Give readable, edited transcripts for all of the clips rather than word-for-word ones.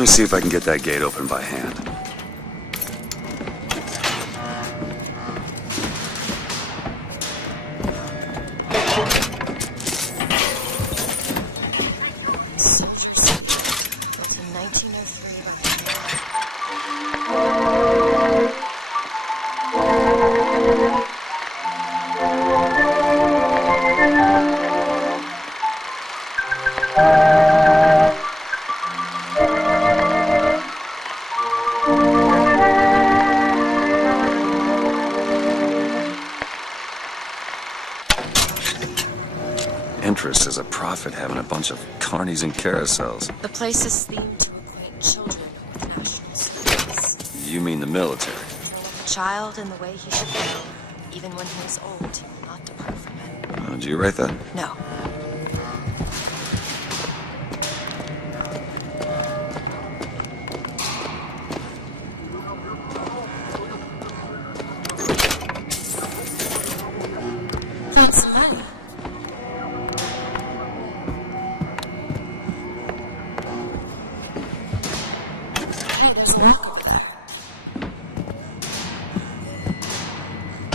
Let me see if I can get that gate open by hand. Interest as a prophet having a bunch of carnies and carousels. The place is themed to acquaint children with national service. You mean the military? A child in the way he should go, even when he is old, he will not depart from it. Did you write that? No. What's the matter? Hey, there's a rock over there.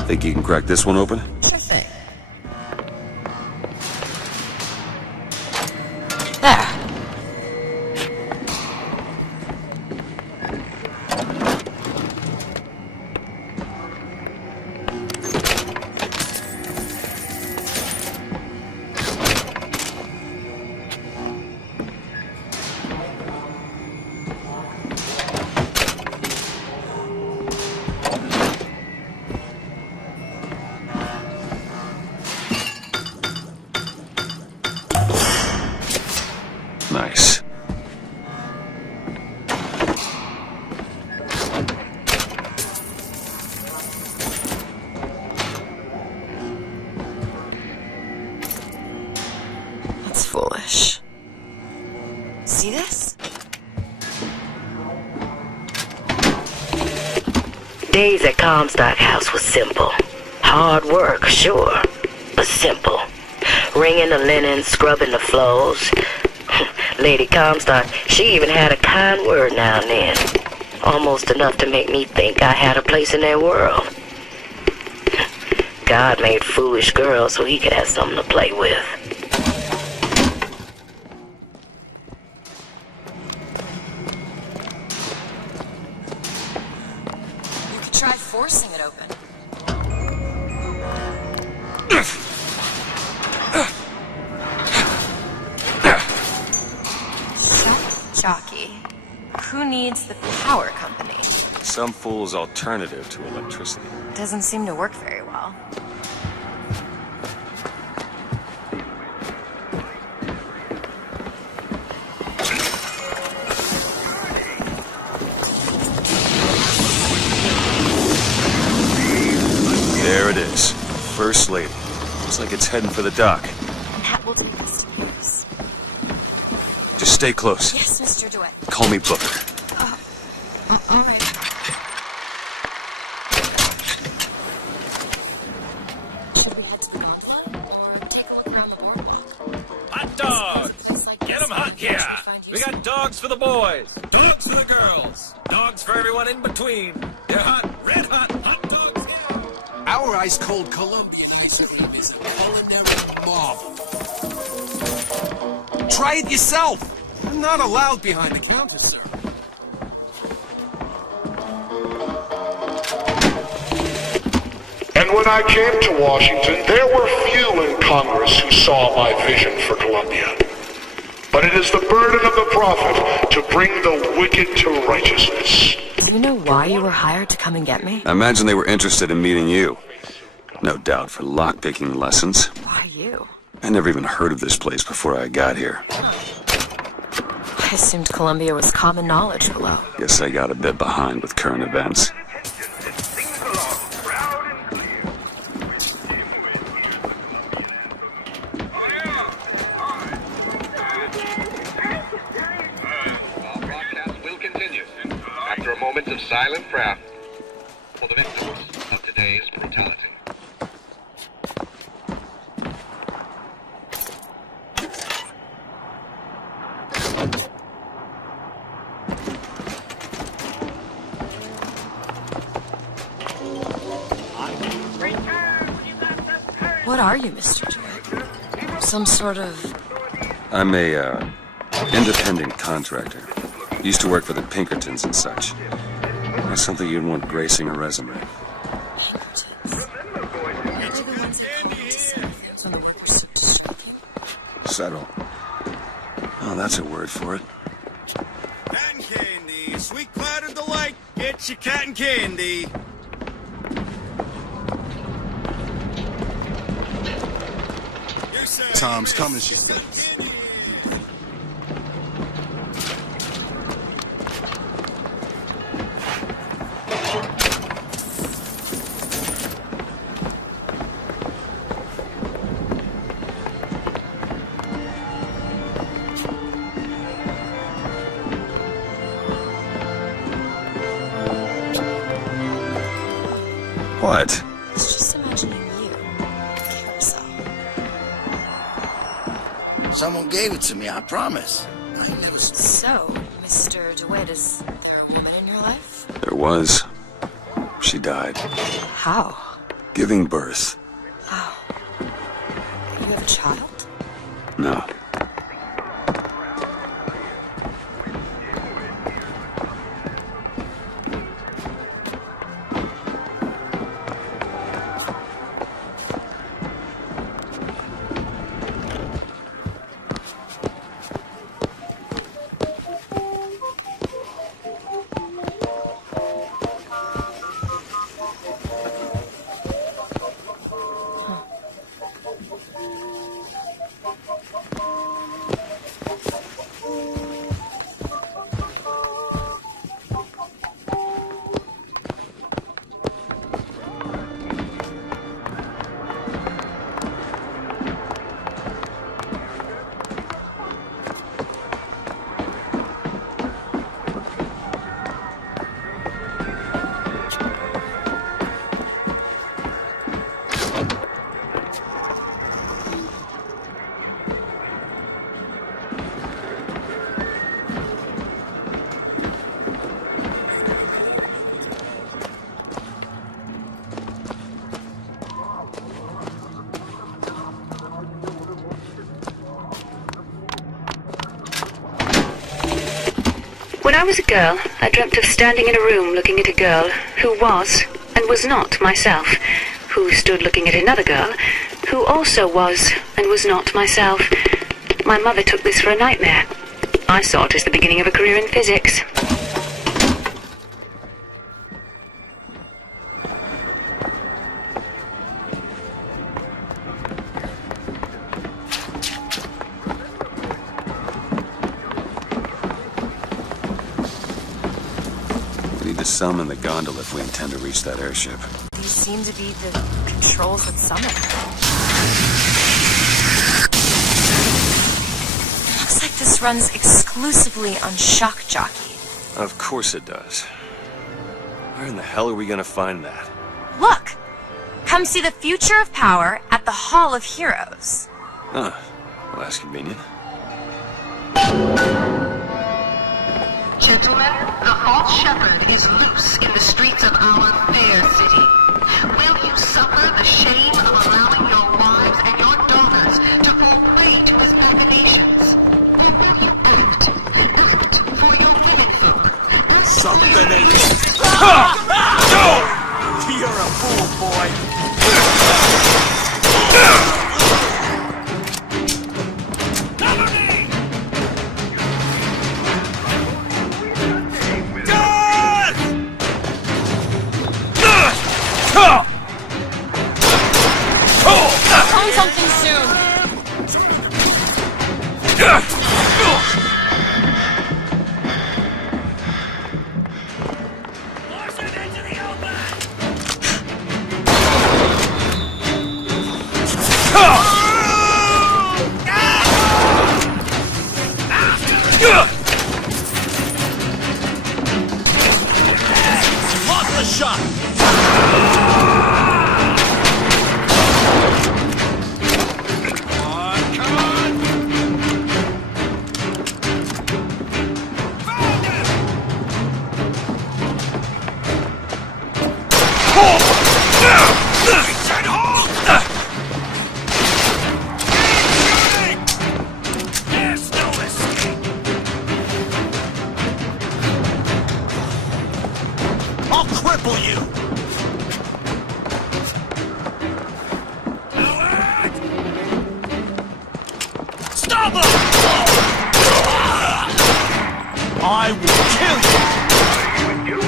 Think you can crack this one open? Sure thing. There. Nice. That's foolish. See this? Days at Comstock House was simple. Hard work, sure, but simple. Wringing the linen, scrubbing the floors. Lady Comstock, she even had a kind word now and then. Almost enough to make me think I had a place in their world. God made foolish girls so he could have something to play with. You could try forcing it open. Jockey. Who needs the power company? Some fool's alternative to electricity. Doesn't seem to work very well. There it is. First Lady. Looks like it's heading for the dock. That will be best to use. Just stay close. Yes, Mr. DeWitt. Call me Booker. All right. Should we head to the dock? Take a look around the boardwalk. Hot dogs! Get 'em hot here! We got dogs for the boys, dogs for the girls, dogs for everyone in between. They're hot, red hot, hot dogs here! Our ice-cold Columbia ice cream is a culinary marvel. Try it yourself! I'm not allowed behind the counter, sir. And when I came to Washington, there were few in Congress who saw my vision for Columbia. But it is the burden of the prophet to bring the wicked to righteousness. Do you know why you were hired to come and get me? I imagine they were interested in meeting you. No doubt for lockpicking lessons. Why you? I never even heard of this place before I got here. I assumed Columbia was common knowledge below. Guess I got a bit behind with current events. Our broadcast will continue after a moment of silent prayer for the victims of today's brutality. What are you, Mr. DeWitt? Some sort of... I'm a, independent contractor. Used to work for the Pinkertons and such. That's something you'd want gracing a resume. Pinkertons. They're the ones that come to Smith when the weather's so disruptive. Settle. Oh, that's a word for it. Cotton candy, sweet cloud of delight. Get your cotton candy. Tom's coming, she says. What? I was just imagining you. Carousel. Someone gave it to me, I promise. I never... So, Mr. DeWitt, is there a woman in your life? There was. She died. How? Giving birth. Oh. You have a child? No. When I was a girl, I dreamt of standing in a room looking at a girl who was and was not myself, who stood looking at another girl who also was and was not myself. My mother took this for a nightmare. I saw it as the beginning of a career in physics. We need to summon the gondola if we intend to reach that airship. These seem to be the controls that summon her. Looks like this runs exclusively on shock jockey. Of course it does. Where in the hell are we gonna find that? Look! Come see the future of power at the Hall of Heroes. Huh. Well, that's convenient. Gentlemen, the false shepherd is loose in the streets of our fair city. Will you suffer the shame of allowing your wives and your daughters to fall prey to his machinations? Or will you act for your womenfolk? Something ain't... You're a fool, boy. Find something soon! Lost the shot! Come on! Found him! Hold! trample you! Stop him! I will kill you!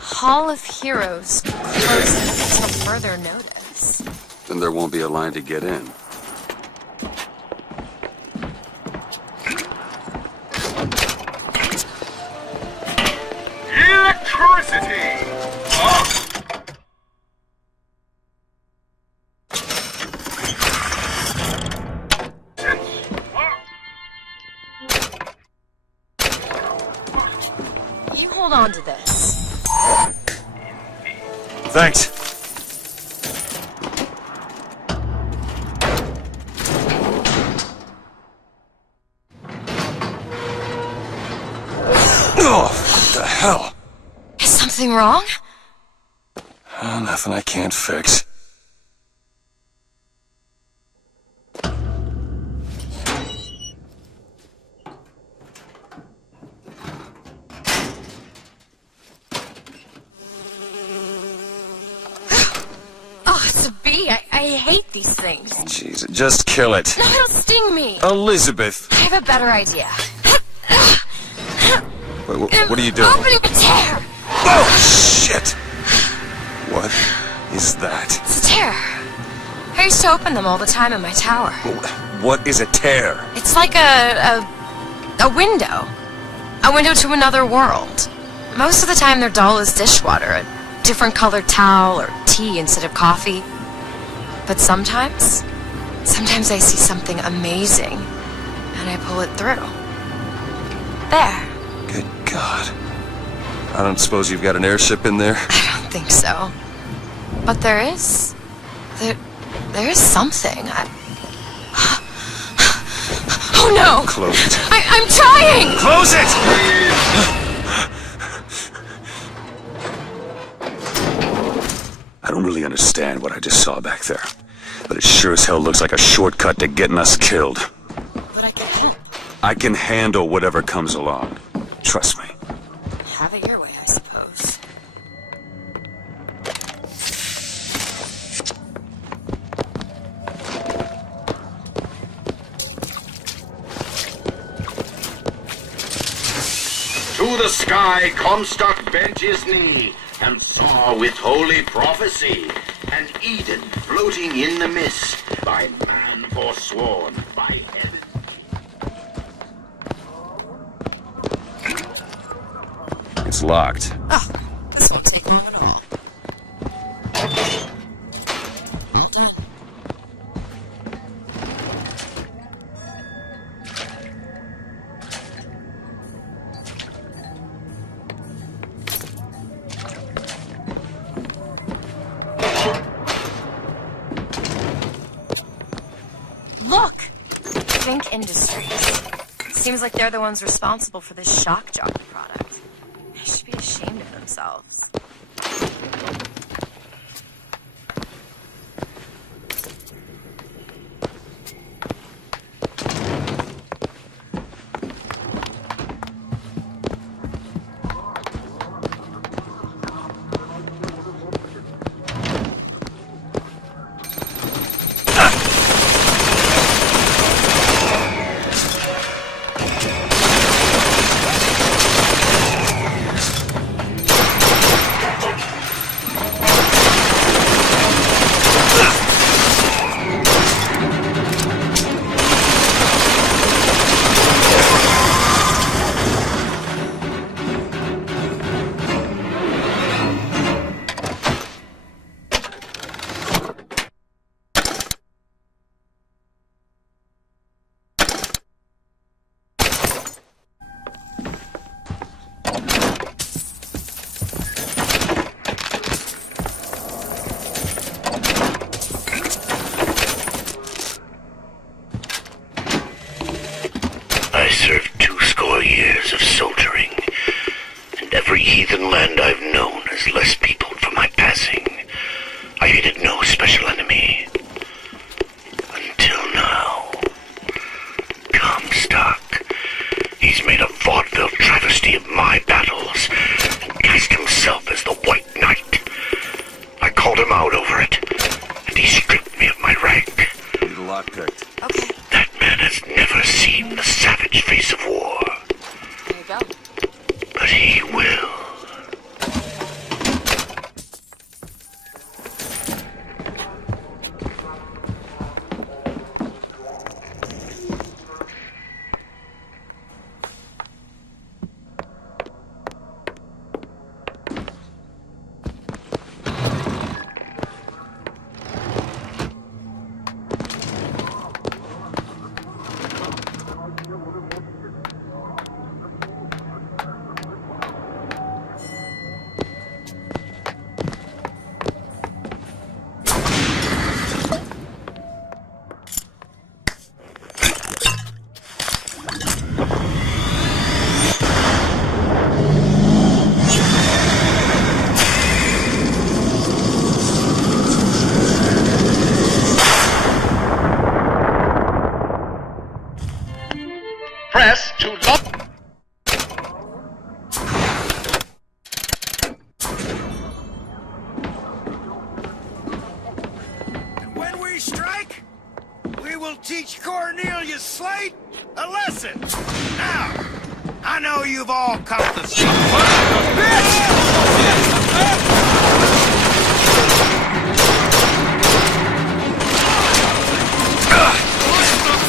Hall of Heroes closing until further notice. Then there won't be a line to get in. Electricity! You hold on to this. Thanks. Oh, what the hell? Is something wrong? Oh, nothing I can't fix. Oh, it's a bee. I hate these things. Jeez, just kill it. No, it'll sting me. Elizabeth! I have a better idea. What are you doing? Opening a tear! Oh, shit! What is that? It's a tear. I used to open them all the time in my tower. What is a tear? It's like a window. A window to another world. Most of the time they're dull as dishwater, a different colored towel or tea instead of coffee. But sometimes I see something amazing, and I pull it through. There. Good God. I don't suppose you've got an airship in there? I don't think so. But there is. There is something. Oh no! Close it. I'm trying! Close it! I don't really understand what I just saw back there, but it sure as hell looks like a shortcut to getting us killed. But I can help. I can handle whatever comes along. Trust me. Have it your way, I suppose. To the sky Comstock bent his knee, and saw with holy prophecy an Eden floating in the mist, by man forsworn, by heaven. It's locked. Oh, this won't take long at all. Look! Think Industries. Seems like they're the ones responsible for this shock jock product. They should be ashamed of themselves. teach Cornelius Slate a lesson. Now, I know you've all come to see.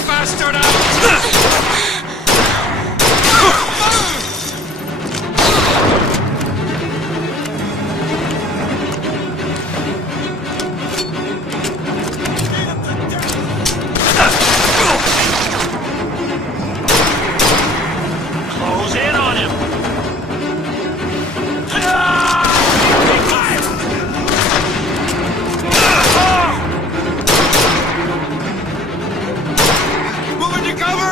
Bastard out! Close in on him! Moving to cover!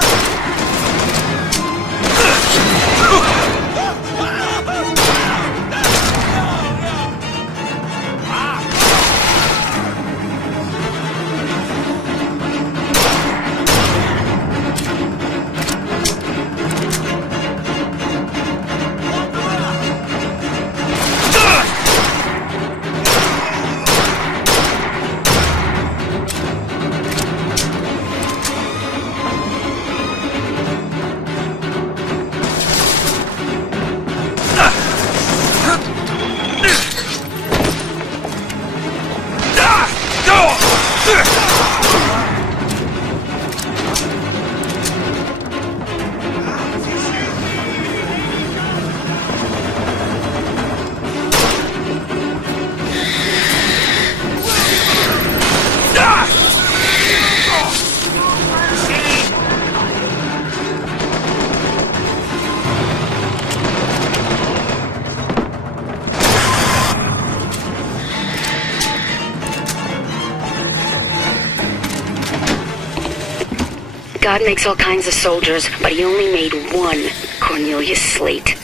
God makes all kinds of soldiers, but he only made one Cornelius Slate.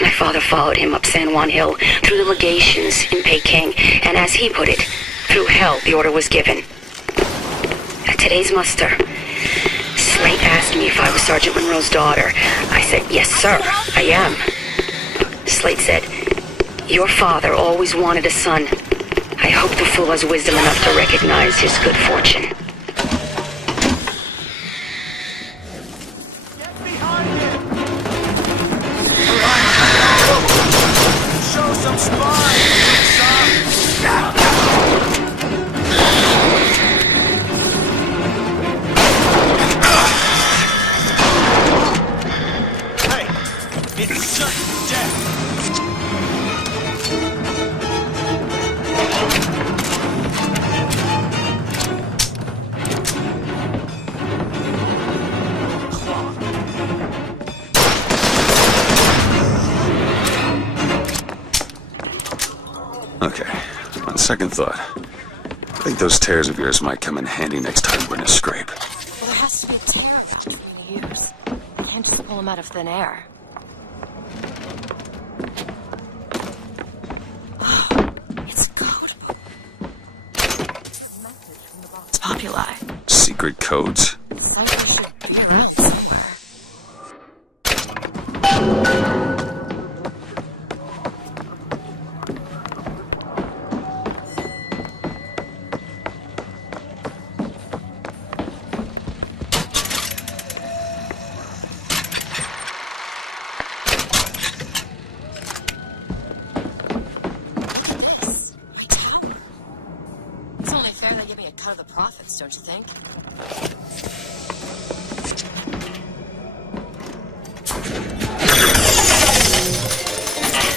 My father followed him up San Juan Hill, through the legations in Peking, and as he put it, through hell the order was given. At today's muster, Slate asked me if I was Sergeant Monroe's daughter. I said, yes, sir, I am. Slate said, your father always wanted a son. I hope the fool has wisdom enough to recognize his good fortune. Show some spine, son! Hey, it's certain death. Okay, on second thought, I think those tears of yours might come in handy next time we're in a scrape. Well, there has to be a tear about between the ears. You can't just pull them out of thin air. It's code. Message from the box Populi. Secret codes? Something should be around somewhere. It's only fair they give me a cut of the profits, don't you think?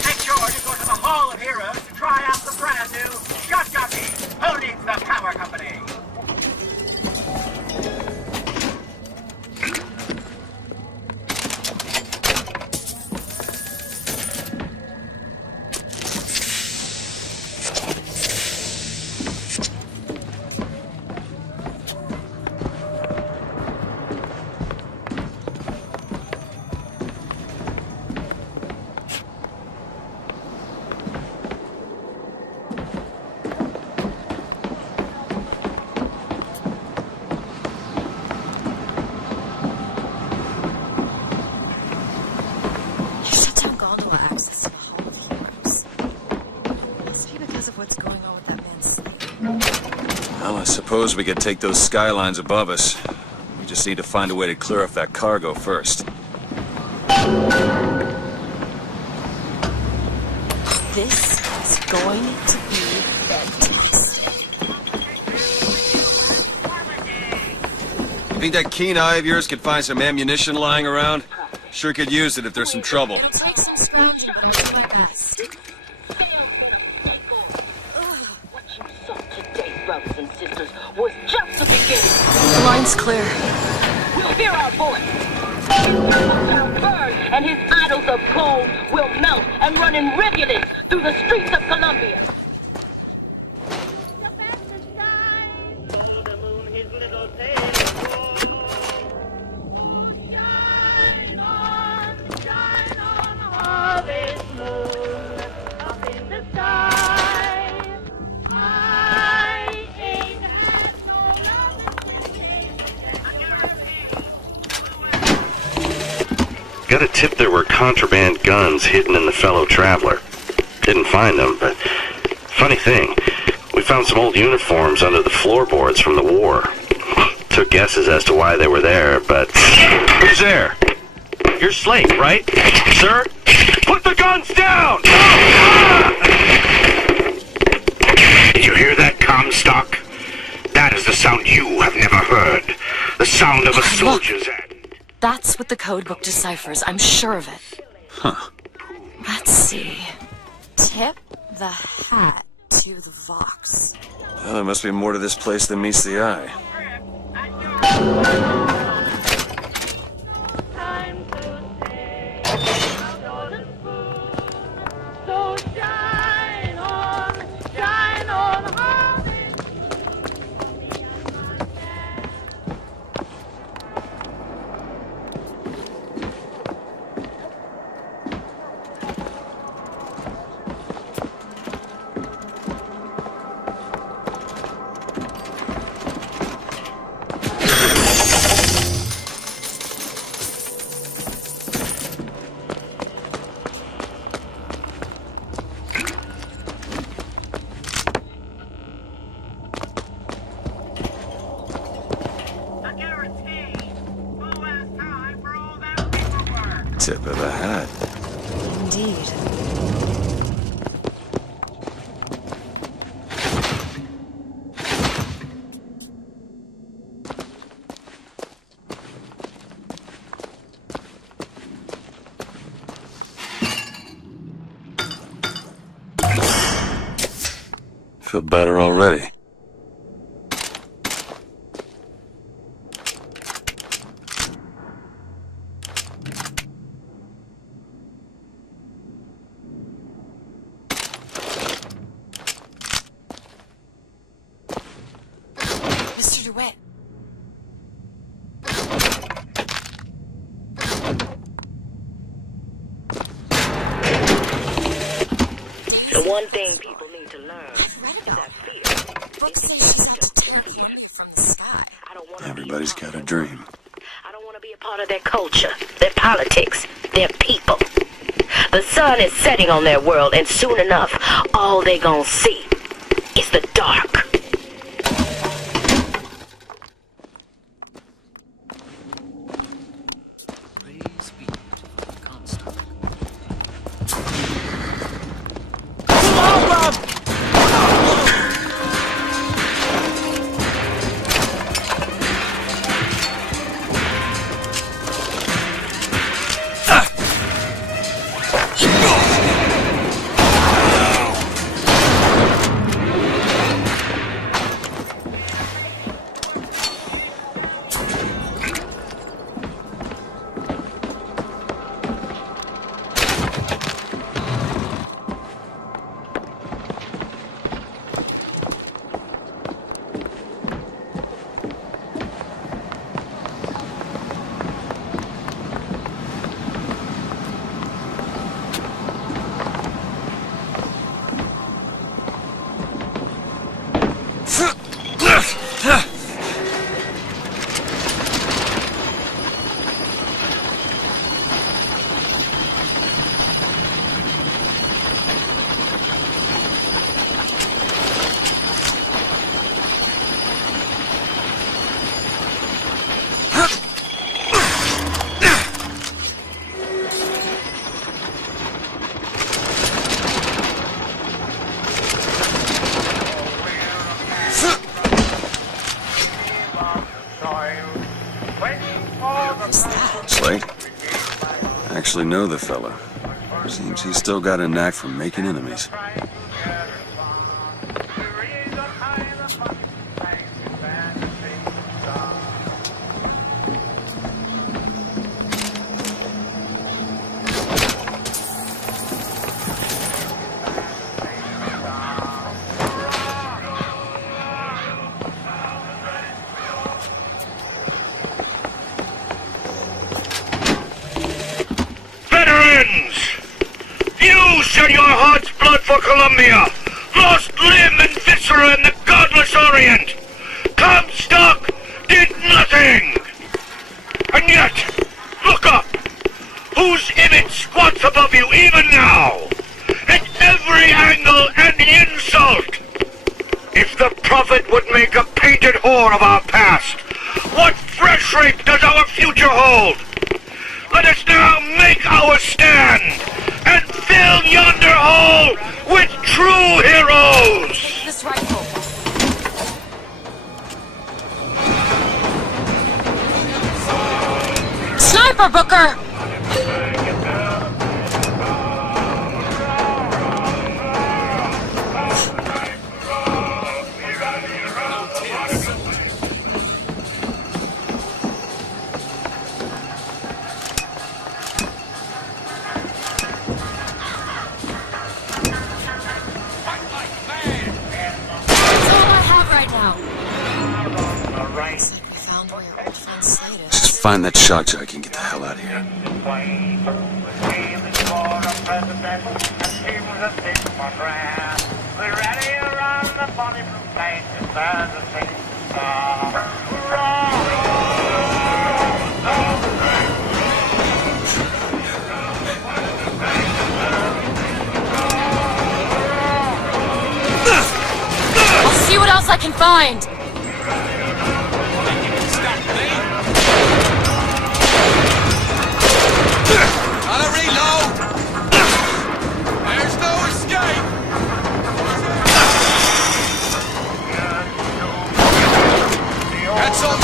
Make sure to go to the Hall of Heroes to try out the brand new Shot Jockey. Who needs the power company? I suppose we could take those skylines above us. We just need to find a way to clear off that cargo first. This is going to be fantastic. You think that keen eye of yours could find some ammunition lying around? Sure could use it if there's some trouble. I'll take some scrounge and do my best. What you saw today, brothers and sisters, was just the beginning. The line's clear. We'll hear our voice. Shall burn, and his idols of cold will melt and run in rivulets through the streets of Columbia. Got a tip there were contraband guns hidden in the fellow traveler. Didn't find them, but funny thing, we found some old uniforms under the floorboards from the war. Took guesses as to why they were there, but... Who's there? You're Slate, right? Sir? Put the guns down! Did you hear that, Comstock? That is the sound you have never heard. The sound of a soldier's end. That's what the codebook deciphers. I'm sure of it. Huh. Let's see. Tip the hat to the Vox. Well, there must be more to this place than meets the eye. Tip of the hat. Indeed. Feel better already. Mr. DeWitt. The one thing people need to learn is that fear. Books say she's had to turn from the sky. I don't want to Everybody's got a dream. I don't want to be a part of their culture, their politics, their people. The sun is setting on their world, and soon enough, all they gonna see is the dark. Praise be to Comstock. actually know the fella. Seems he's still got a knack for making enemies. You shed your heart's blood for Columbia, lost limb and viscera in the godless Orient. Comstock did nothing. And yet, look up. Whose image squats above you even now? At every angle and insult. If the prophet would make a painted whore of our past, what fresh rape does our future hold? Let us now make our stand and fill yonder hole with true heroes! This rifle. Sniper, Booker! Just find that shock jockey and get the hell out of here. I'll see what else I can find. Gotta reload! There's no escape! That's all.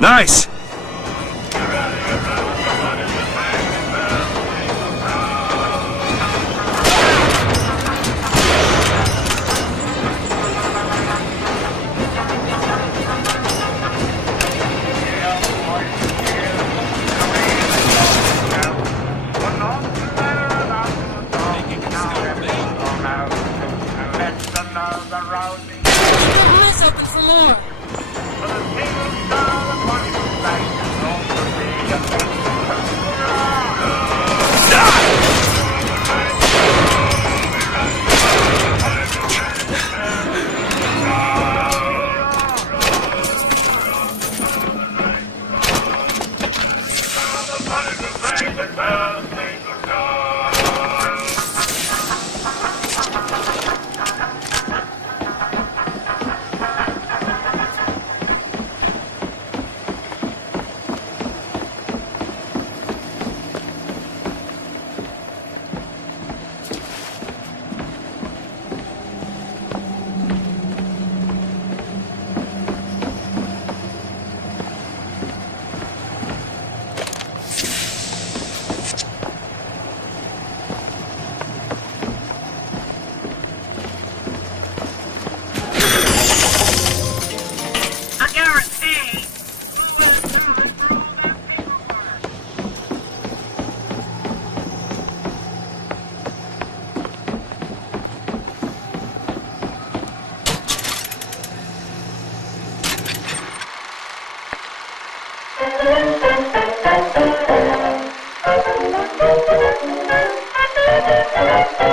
Nice! Let's open for more. Thank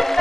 you.